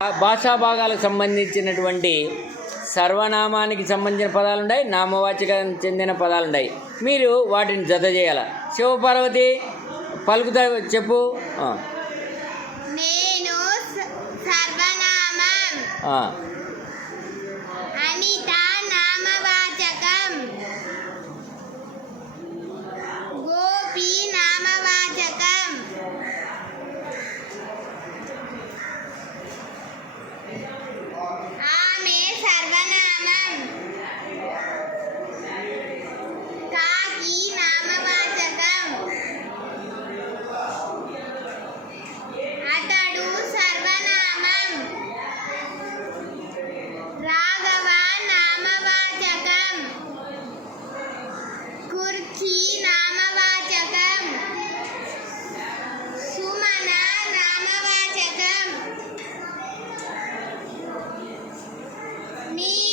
భాషా భాగాలకు సంబంధించినటువంటి సర్వనామానికి సంబంధించిన పదాలు ఉన్నాయి నామవాచకానికి చెందిన పదాలు ఉన్నాయి మీరు వాటిని జత చేయాలి? శివపార్వతి పలుకుతా చెప్పు. నేను సర్వనామం. అనిత me.